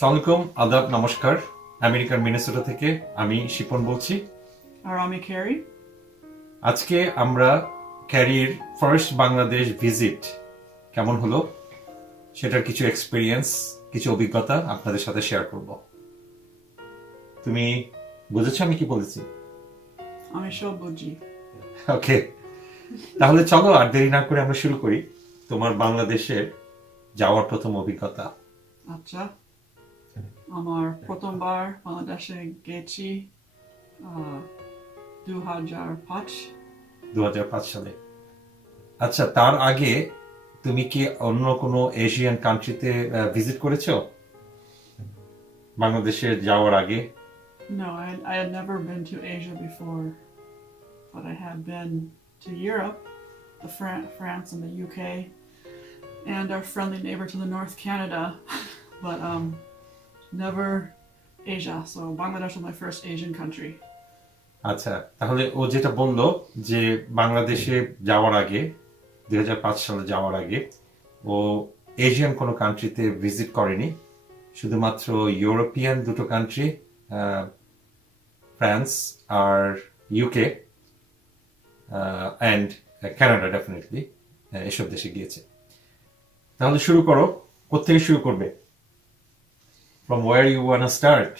সালামালাইকুম, আদাব, নমস্কার। আমেরিকার মিনেসোটা থেকে আমি শিপন বলছি। আর আমি ক্যারি। আজকে আমরা ক্যারির ফার্স্ট বাংলাদেশ ভিজিট কেমন হলো সেটার কিছু এক্সপিরিয়েন্স, কিছু অভিজ্ঞতা আপনাদের সাথে শেয়ার করব। তুমি বুঝেছো আমি কি বলেছি? আমি সব বুঝি। ওকে, তাহলে চলো আর দেরি না করে আমরা শুরু করি। তোমার বাংলাদেশে যাওয়ার প্রথম অভিজ্ঞতা। আচ্ছা, আমার প্রথমবার বাংলাদেশে গেছি 2005 সালে। আচ্ছা, তার আগে তুমি কি অন্য কোনো এশিয়ান কান্ট্রিতে ভিজিট করেছো বাংলাদেশে যাওয়ার আগে? No, I had never been to Asia before, but I had been to Europe, France and the UK, and our friendly neighbor to the north, Canada, but never Asia. So Bangladesh was my first Asian country. আচ্ছা, তাহলে ও যেটা বললো যে বাংলাদেশে যাওয়ার আগে 2005 সালে যাওয়ার আগে ও এশিয়ান কোনো কান্ট্রিতে ভিজিট করেনি, শুধুমাত্র ইউরোপিয়ান দুটো কান্ট্রি, ফ্রান্স আর ইউকে অ্যান্ড কানাডা ডেফিনেটলি, এসব দেশে গিয়েছে। তাহলে শুরু করো, কোত্থেকে শুরু করবে? From where you want to start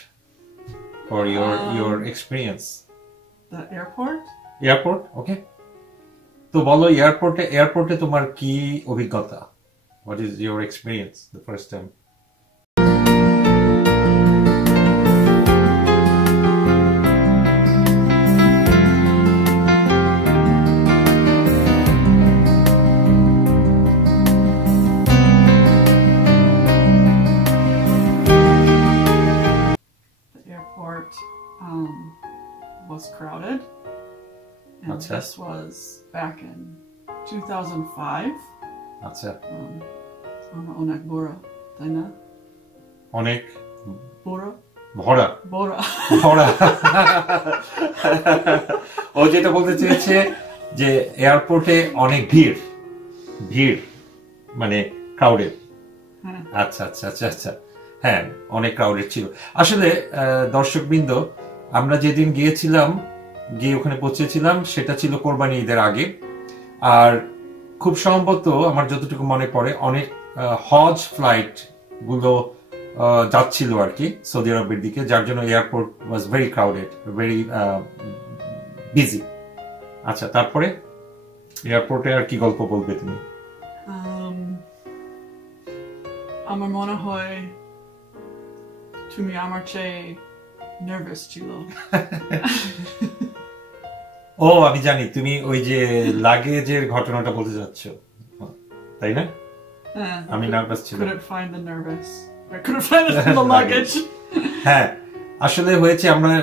for your experience? The airport? Airport, okay. তো বলো, এয়ারপোর্টে তোমার কি অভিজ্ঞতা? What is your experience the first time? The airport was crowded, and Acha. this was back in 2005. আচ্ছা, অনেক বড়, তাই না? অনেক বড় ভরা বড় ভরা ও যেটা বলতে চেয়েছে যে এয়ারপোর্টে অনেক ভিড় মানে ক্রাউডেড। হ্যাঁ। আচ্ছা আচ্ছা আচ্ছা আচ্ছা, হ্যাঁ, অনেক ক্রাউডেড ছিল। আসলে দর্শকবৃন্দ, আমরা যেদিন গিয়ে ওখানে পৌঁছেছিলাম সেটা ছিল কোরবানি ঈদের আগে, আর খুব সম্ভবত আমার যতটুকু মনে পড়ে অনেক হজ ফ্লাইট গুলো যাচ্ছিল আর কি সৌদি আরবের দিকে, যার জন্য airport was very crowded, very busy. আচ্ছা, তারপরে এয়ারপোর্টে আর কি গল্প বলবে তুমি? আমার মনে হয় তুমি আমার চেয়ে নার্ভাস ছিল। ও, আমি জানি তুমি ওই যে লাগেজের ঘটনাটা বলতে যাচ্ছ, তাই না? আমি নার্ভাস ছিলাম। হ্যাঁ, আসলে হয়েছে, আমরা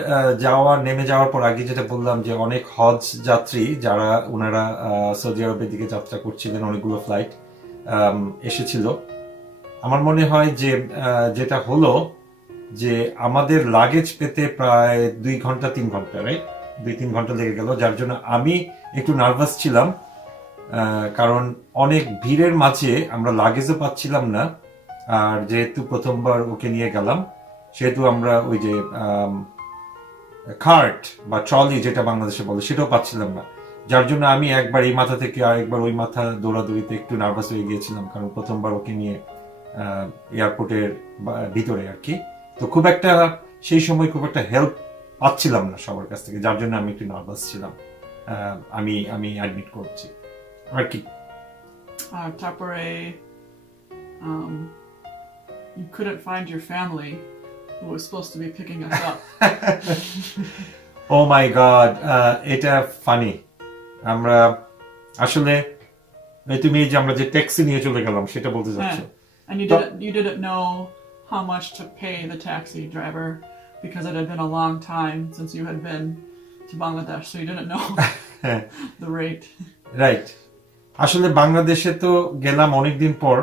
নেমে যাওয়ার পর আগে যেটা বললাম যে অনেক হজ যাত্রী যারা ওনারা সৌদি আরবের দিকে যাত্রা করছিলেন, অনেকগুলো ফ্লাইট এসেছিল। আমার মনে হয় যে যেটা হলো যে আমাদের লাগেজ পেতে প্রায় 2-3 ঘন্টা, রাইট? 2-3 ঘন্টা লেগে গেল, যার জন্য আমি একটু নার্ভাস ছিলাম, কারণ অনেক ভিড়ের মাঝে আমরা লাগেজও পাচ্ছিলাম না, আর যেহেতু প্রথমবার ওকে নিয়ে গেলাম সেহেতু আমরা ওই যে কার্ট বা ট্রলি যেটা বাংলাদেশে বলে সেটাও পাচ্ছিলাম না, যার জন্য আমি একবার এই মাথা থেকে আরেকবার ওই মাথা দৌড়াদৌড়িতে একটু নার্ভাস হয়ে গিয়েছিলাম, কারণ প্রথমবার ওকে নিয়ে এয়ারপোর্টের ভিতরে আর কি। তো সেই সময় খুব একটা হেল্প পাচ্ছিলাম না সবার কাছ থেকে, যার জন্য আমি একটু নার্ভাস ছিলাম, আমি অ্যাডমিট করছি আর কি। আর তারপরে you couldn't find your family who was supposed to be picking us up. Oh my god, এটা ফানি। আমরা আসলে তুমি যে আমরা যে ট্যাক্সি নিয়ে চলে গেলাম সেটা বলতে যাচ্ছ। And you didn't know how much to pay the taxi driver because it had been a long time since you had been to Bangladesh, so you didn't know the rate. Right. আসলে বাংলাদেশে তো গেলাম অনেকদিন পর,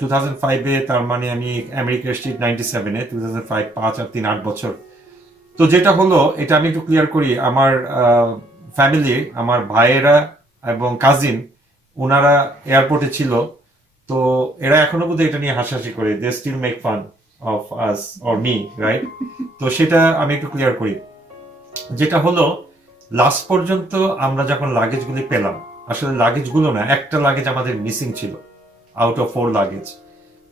2005-এ, তার মানে আমি America এসেছি 97-এ, 2005, 5 আর 3, 8 বছর। তো যেটা হলো, এটা আমি একটু ক্লিয়ার করি, আমার ফ্যামিলি, আমার ভাইয়েরা এবং কাজিন, ওনারা এয়ারপোর্টে ছিল, তো এরা এখনো বোধহয় এটা নিয়ে হাসাহাসি করে, they still make fun of us or me, right? তো সেটা আমি একটু ক্লিয়ার করি। যেটা হলো লাস্ট পর্যন্ত আমরা যখন লাগেজগুলি পেলাম, আসলে লাগেজগুলো না, একটা লাগেজ আমাদের মিসিং ছিল আউট অফ 4 লাগেজ।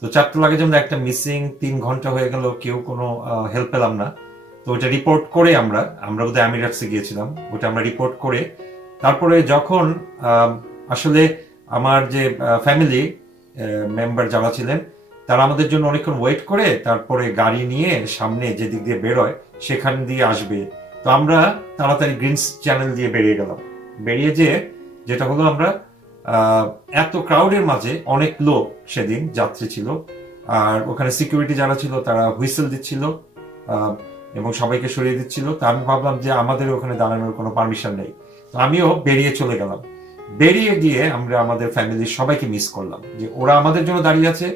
তো 4টা লাগেজ আমরা একটা মিসিং, 3 ঘন্টা হয়ে গেল, কেউ কোনো হেল্প পেলাম না। তো ওটা রিপোর্ট করে আমরা বোধহয় আমিরাটসে গিয়েছিলাম, ওটা আমরা রিপোর্ট করে তারপরে যখন আসলে আমার যে ফ্যামিলি মেম্বার যারা ছিলেন তারা আমাদের জন্য অনেকক্ষণ ওয়েট করে তারপরে গাড়ি নিয়ে সামনে যেদিক দিয়ে বেরোয় সেখান দিয়ে আসবে। তো আমরা তাড়াতাড়ি গ্রিনস চ্যানেল দিয়ে বেরিয়ে গেলাম। বেরিয়ে যেটা হলো আমরা এত ক্রাউডের মাঝে, অনেক লোক সেদিন যাত্রী ছিল, আর ওখানে সিকিউরিটি যারা ছিল তারা হুইসেল দিচ্ছিল এবং সবাইকে সরিয়ে দিচ্ছিল। তো আমি ভাবলাম যে আমাদের ওখানে দাঁড়ানোর কোনো পারমিশন নেই, তো আমিও বেরিয়ে চলে গেলাম। বেরিয়ে গিয়ে আমরা আমাদের ফ্যামিলির সবাইকে মিস করলাম, যে ওরা আমাদের জন্য দাঁড়িয়ে আছে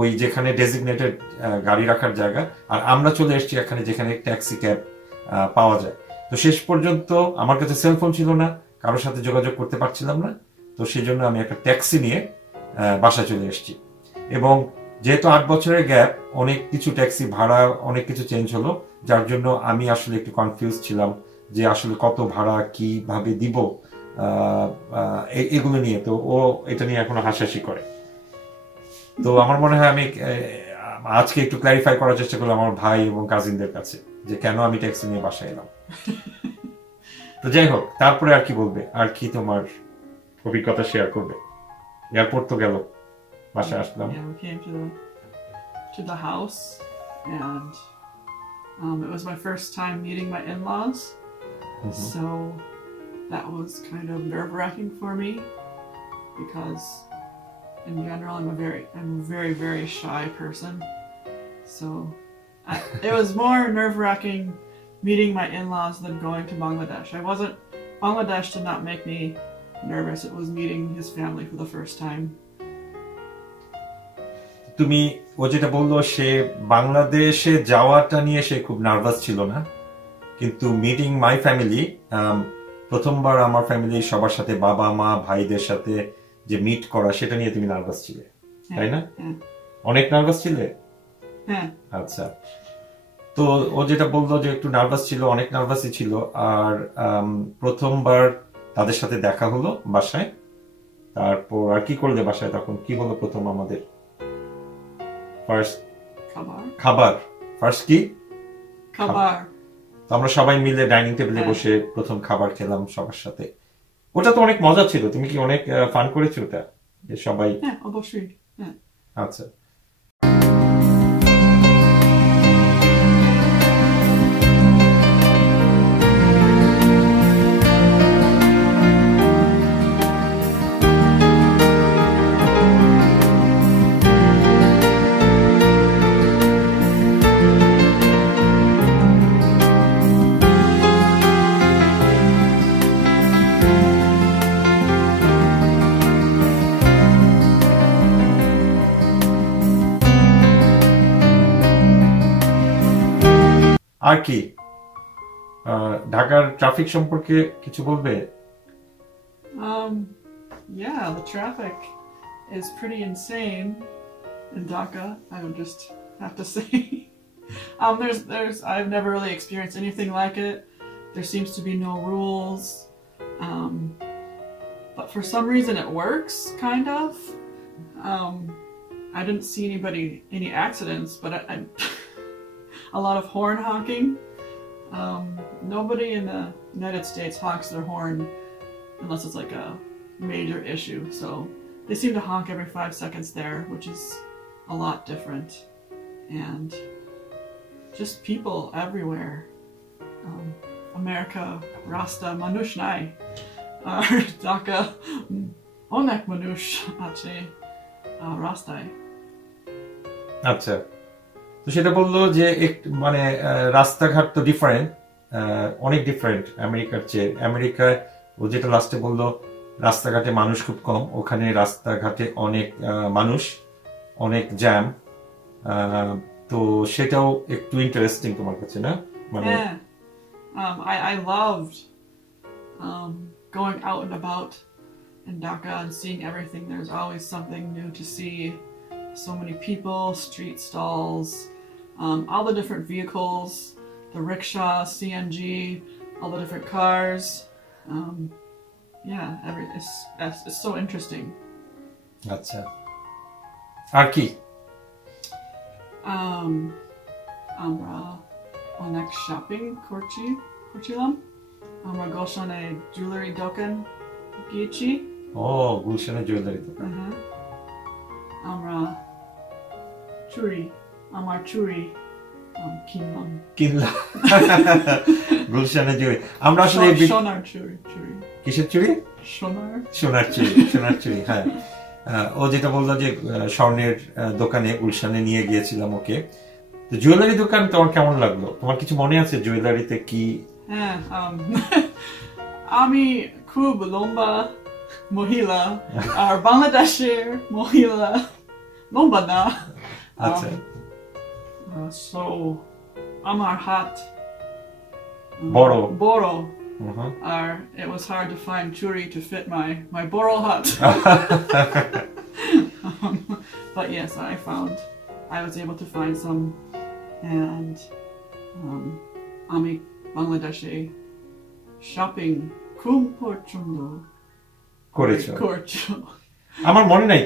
ওই যেখানে ডেজিগনেটেড গাড়ি রাখার জায়গা, আর আমরা চলে এসেছি এখানে যেখানে ট্যাক্সি ক্যাব পাওয়া যায়। তো শেষ পর্যন্ত আমার কাছে সেলফোন ছিল না, কারোর সাথে যোগাযোগ করতে পারছিলাম না, তো সেই জন্য আমি একটা ট্যাক্সি নিয়ে বাসা চলে এসেছি। এবং যেহেতু 8 বছরের গ্যাপ, অনেক কিছু ট্যাক্সি ভাড়া অনেক কিছু চেঞ্জ হলো, যার জন্য আমি আসলে একটু কনফিউজ ছিলাম যে আসলে কত ভাড়া কিভাবে দিব এগুলো নিয়ে। তো ও এটা নিয়ে এখনো হাসাহাসি করে। তো আমার মনে হয় আমি আজকে একটু ক্ল্যারিফাই করার চেষ্টা করলাম আমার ভাই এবং কাজিনদের কাছে যে কেন আমি ট্যাক্সি নিয়ে বাসায় এলাম। তো যাই হোক, তারপরে আর কি বলবে, আর কি তোমার অভিজ্ঞতা শেয়ার করবে? এয়ারপোর্ট তো গেল, বাসায় আসলাম। Yeah, we came to the house, and it was my first time meeting my in-laws, so that was kind of nerve-wracking for me because in general I'm a very, very shy person, so it was more nerve-wracking meeting my in-laws than going to Bangladesh. Bangladesh did not make me nervous, it was meeting his family for the first time. তুমি ও যেটা বললো সে বাংলাদেশে যাওয়াটা নিয়ে সে খুব nervous ছিল না, কিন্তু মিটিং মাই ফ্যামিলি, প্রথমবার আমার ফ্যামিলি সবার সাথে, বাবা মা ভাইদের সাথে যে মিট করা, সেটা নিয়ে তুমি নার্ভাস ছিলে, তাই না? অনেক নার্ভাস ছিলে? হ্যাঁ। আচ্ছা, তো ও যেটা বললো যে একটু নার্ভাস ছিল, অনেক নার্ভাসই ছিল। আর প্রথমবার তাদের সাথে দেখা হলো বাসায়, তারপর আর কি করলে বাসায়? তখন কি হলো প্রথম আমাদের? ফার্স্ট খাবার। ফার্স্ট কি? খাবার। তো আমরা সবাই মিলে ডাইনিং টেবিলে বসে প্রথম খাবার খেলাম সবার সাথে। ওটা তো অনেক মজা ছিল। তুমি কি অনেক ফান করেছো ওটা? যে সবাই? হ্যাঁ, অবশ্যই। হ্যাঁ। আচ্ছা। আর কি ঢাকার ট্রাফিক সম্পর্কে কিছু বলবে? Yeah, the traffic is pretty insane in Dhaka, I would just have to say. I've never really experienced anything like it. There seems to be no rules, but for some reason it works, kind of. I didn't see any accidents, but a lot of horn honking. Nobody in the United States honks their horn unless it's like a major issue, so they seem to honk every 5 seconds there, which is a lot different. And just people everywhere. America Rasta Manush Nai. Dhaka Onek Manush Ache Rastai. আচ্ছা, তো সেটা বললো যে মানে রাস্তাঘাট তো different, অনেক different আমেরিকার চেয়ে। আমেরিকায় ও যেটা লাস্টে বললো রাস্তাঘাটে মানুষ খুব কম, ওখানে রাস্তাঘাটে অনেক মানুষ, অনেক জ্যাম। তো সেটাও একটু ইন্টারেস্টিং তোমার কাছে, না? মানে I loved going out and about in Dhaka and seeing everything. There's always something new to see. So many people, street stalls, all the different vehicles, the rickshaw, CNG, all the different cars. Yeah, it's so interesting. আচ্ছা আর কি আমরা অনেক shopping করছিলাম আমরা গুলশানে jewellery দোকান গিয়েছি ও গুলশানে জুয়েলারি দোকান আমরা আমার চুড়ি কিনলাম গুলশানে জুয়েলারি আমরা আসলে সোনার চুড়ি কিসের চুড়ি সোনার চুড়ি হ্যাঁ ও যেটা বললো যে স্বর্ণের দোকানে গুলশানে নিয়ে গিয়েছিলাম ওকে তো জুয়েলারি দোকান তোমার কেমন লাগলো তোমার কিছু মনে আছে জুয়েলারিতে কি হ্যাঁ আমি খুব লম্বা মহিলা আর বাংলাদেশের মহিলা লম্বা না আচ্ছা so আমার হাত বড় it was hard to find churi to fit my boro hat. But yes, I was able to find some, and আমি বাংলাদেশে shopping খুব পছন্দ করেছো আমার মনে নাই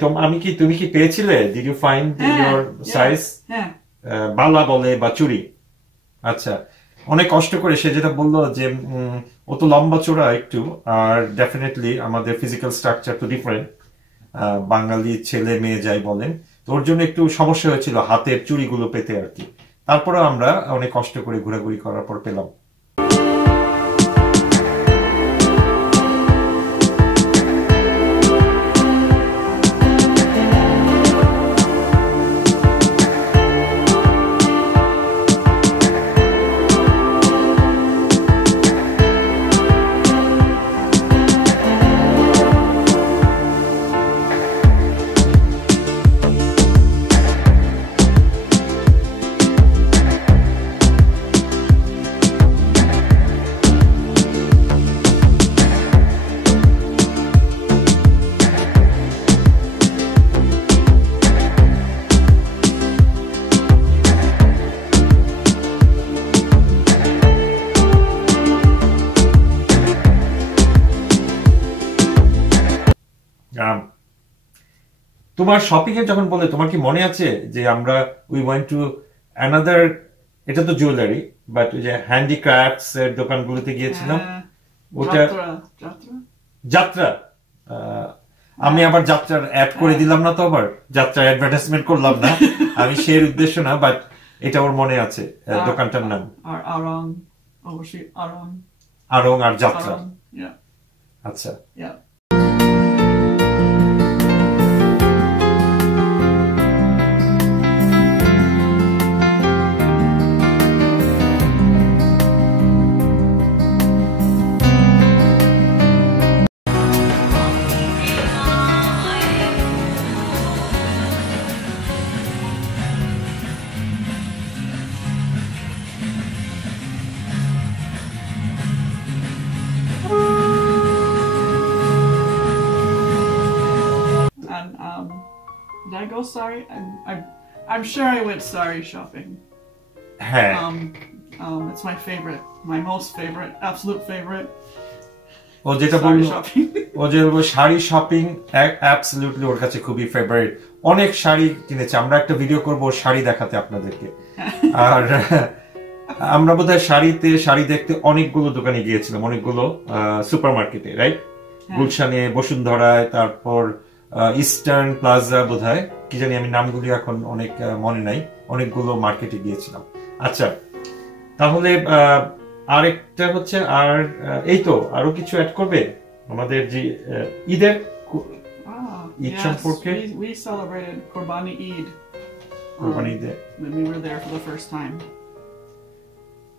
তুমি কি পেয়েছিলে did you find your size বালা বলে বা চুড়ি আচ্ছা অনেক কষ্ট করে সে যেটা বললো যে ও তো লম্বা চোরা একটু আর ডেফিনেটলি আমাদের ফিজিক্যাল স্ট্রাকচার তো ডিফারেন্ট বাঙালি ছেলে মেয়ে যাই বলেন তো ওর জন্য একটু সমস্যা হয়েছিল হাতের চুড়িগুলো পেতে আর কি তারপরে আমরা অনেক কষ্ট করে ঘোরাঘুরি করার পর পেলাম তোমার শপিং এর যখন বলে তোমার কি মনে আছে যে আমরা উই ওয়েন্ট টু অ্যানাদার এটা তো জুয়েলারি বাট ওই যে হ্যান্ডিক্রাফটস এর দোকানগুলোতে গিয়েছিলাম ওটা যাত্রা আমি আবার যাত্রার অ্যাড করে দিলাম না তো আবার যাত্রার অ্যাডভার্টাইজমেন্ট করলাম না আমি সেই উদ্দেশ্য না বাট এটা ওর মনে আছে দোকানটার নাম আরং অবশ্যই আরং আর যাত্রা আচ্ছা Did I go Sari? I'm sure I went Sari shopping. It's my favorite, my most favorite, absolute favorite. ও যেটা বললো ও যে শাড়ি শপিং অ্যাবসলিউটলি ওর কাছে খুবই ফেভারিট অনেক শাড়ি কিনেছে আমরা একটা ভিডিও করবো শাড়ি দেখাতে আপনাদেরকে আর আমরা বোধহয় শাড়ি দেখতে অনেকগুলো দোকানে গিয়েছিলাম অনেকগুলো সুপারমার্কেটে রাইট গুলশানে বসুন্ধরায় তারপর ইস্টার্ন প্লাজা বোধহয় কি জানি আমি নামগুলি এখন অনেক মনে নাই অনেকগুলো মার্কেটে গিয়েছিলাম আচ্ছা তাহলে আরেকটা হচ্ছে আর এই তো আরো কিছু অ্যাড করবে আমাদের যে ঈদের ঈদ সম্পর্কে we celebrated Qurbani Eid when we were there for the first time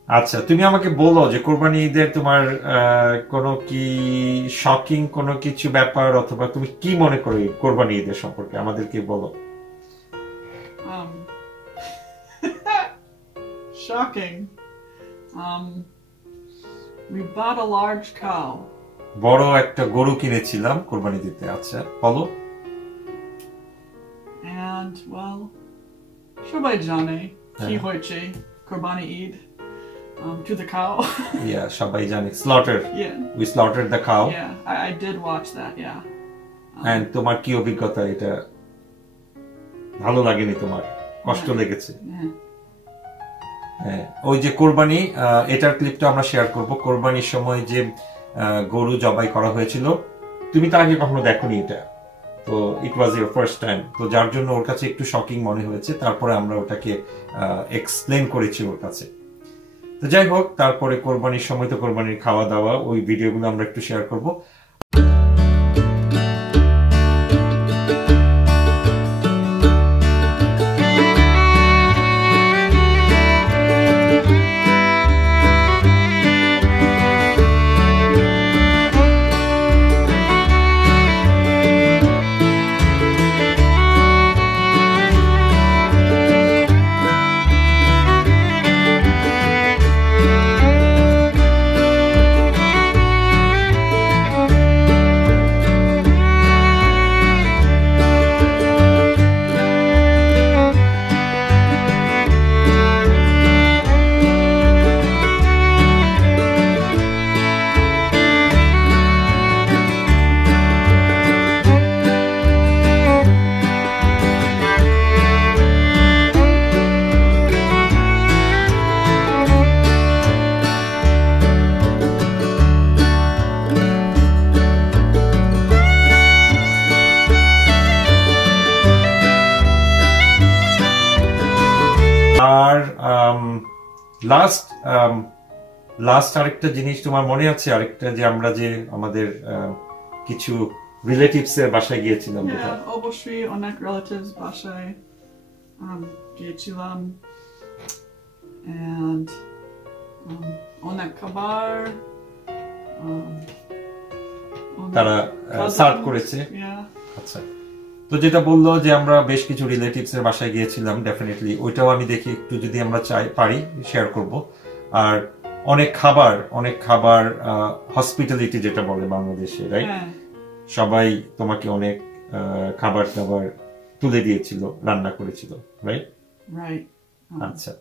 আচ্ছা তুমি আমাকে বলো যে কোরবানি ঈদের তোমার কোনো কি শকিং কোনো কিছু ব্যাপার অথবা তুমি কি মনে করো কোরবানি ঈদের সম্পর্কে আমাদেরকে বলো shocking we bought a large cow বড় একটা গরু কিনেছিলাম কোরবানি দিতে আচ্ছা বলো and well সবাই জানে Ki hoiche, Qurbani Eid, to the cow. Yeah, সবাই জানে slaughter. Yeah. We slaughtered the cow. Yeah, I did watch that. Yeah. And তোমার কি অভিজ্ঞতা এটা? ভালো লাগেনি তোমার? কষ্ট লেগেছে? হ্যাঁ, ওই যে কোরবানি এটার ক্লিপটা আমরা শেয়ার করব। কোরবানির সময় যে গরু জবাই করা হয়েছিল, তুমি তো আগে কখনো দেখোনি এটা, তো ইট ওয়াজ ইউর ফার্স্ট টাইম, তো যার জন্য ওর কাছে একটু শকিং মনে হয়েছে। তারপরে আমরা ওটাকে এক্সপ্লেন করেছি ওর কাছে। তো যাই হোক, তারপরে কোরবানির সময় তো কোরবানির খাওয়া দাওয়া, ওই ভিডিওগুলো আমরা একটু শেয়ার করব। আর লাস্ট আরেকটা জিনিস তোমার মনে আছে? আরেকটা যে আমরা যে আমাদের কিছু রিলেটিভস এর বাসায় গিয়েছিলাম। অবশ্যই অনেক রিলেটিভস বাসায় গিয়েছিলাম, and অনেক খাবার তারা সার্ভ করেছে। আচ্ছা, তো যেটা বললো যে আমরা বেশ কিছু রিলেটিভস এর বাসায় গিয়েছিলাম, ডেফিনেটলি ওইটাও আমি দেখি একটু যদি আমরা পারি শেয়ার করব। আর অনেক খাবার হসপিটালিটি যেটা বলে বাংলাদেশে, রাইট? সবাই তোমাকে অনেক খাবার দাবার তুলে দিয়েছিল, রান্না করেছিল, রাইট? রাইট। আচ্ছা,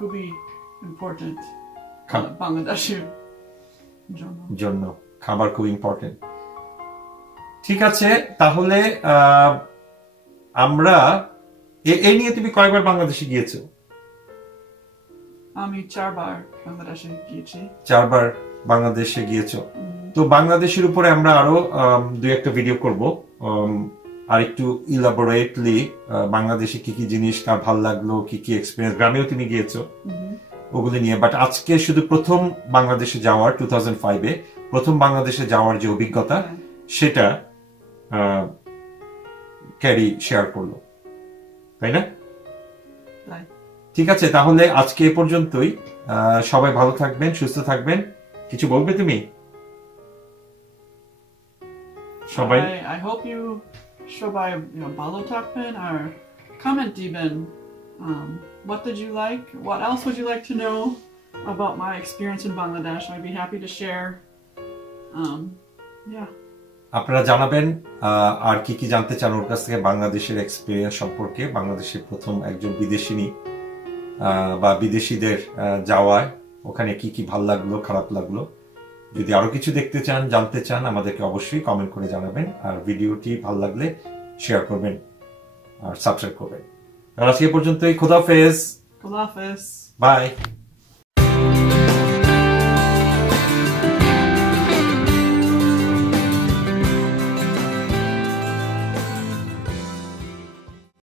খুবই ইম্পর্টেন্ট বাংলাদেশের জন্য। খাবার খুব ইম্পর্টেন্ট। ঠিক আছে, তাহলে আমরা এই নিয়ে তুমি কয়েকবার বাংলাদেশে গিয়েছো? আমি 4 বার বাংলাদেশে গিয়েছি। 4 বার বাংলাদেশে গিয়েছো। তো বাংলাদেশের উপরে আমরা আরো 2-1টা ভিডিও করব, আর একটু ইলাবোরেটলি বাংলাদেশে কি কি জিনিস কার ভালো লাগলো, কি কি এক্সপেরিয়েন্স, গ্রামেও তুমি গিয়েছো, ওগুলো নিয়ে। বাট আজকে শুধু প্রথম বাংলাদেশে যাওয়ার 2005-এ প্রথম বাংলাদেশে যাওয়ার যে অভিজ্ঞতা, সেটা ক্যারি শেয়ার করলো, তাই না? ঠিক আছে, তাহলে আজকে এ পর্যন্তই। সবাই ভালো থাকবেন, সুস্থ থাকবেন। কিছু বলবে তুমি? সবাই I hope you সবাই ভালো থাকবেন, আর comment even what did you like, what else would you like to know about my experience in Bangladesh. I'd be happy to share. Yeah, আপনারা জানাবেন আর কি কি জানতে চান ওর কাছ থেকে বাংলাদেশের এক্সপেরিয়েন্স সম্পর্কে, বাংলাদেশের প্রথম একজন বিদেশিনী বা বিদেশিদের যাওয়ায় ওখানে কি কি ভালো লাগলো, খারাপ লাগলো। যদি আরো কিছু দেখতে চান, জানতে চান, আমাদেরকে অবশ্যই কমেন্ট করে জানাবেন। আর ভিডিওটি ভালো লাগলে শেয়ার করবেন আর সাবস্ক্রাইব করবেন। আর আজকে পর্যন্তই। খোদাফেজ। খোদাফেজ। বাই।